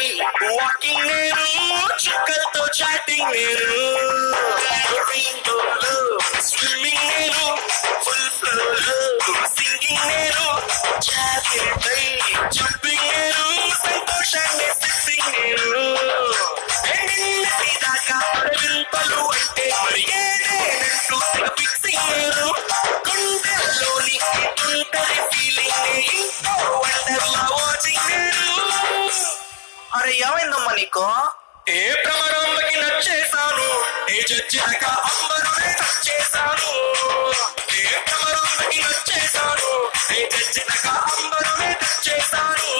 పై walking నేను, చుక్కలతో chatting నేను, రెయిన్బోలో swimming నేను, ఫుల్ ఫ్లోలో సింగింగ్ నేను, జాబిలిపై జంపింగ్ నేను, సంతోషాన్ని సిప్పింగ్ నేను. నిన్నటి దాకా వింతలు అంటే మరి ఏదేనంటూ ఫిక్సింగ్ నేను, గుండెల్లోని ఒంటరి ఫీలింగ్ ఇంకో వండర్లా వాచింగ్ నేను. అరే ఏమైందమ్మా నీకు? ఏ భ్రమరాంబకి నచ్చేసాను, ఏ చచ్చినక అంబరమే నచ్చేసాను. ఏ భ్రమరాంబకి నచ్చేసాను, ఏ చచ్చినక అంబరమే నచ్చేసాను.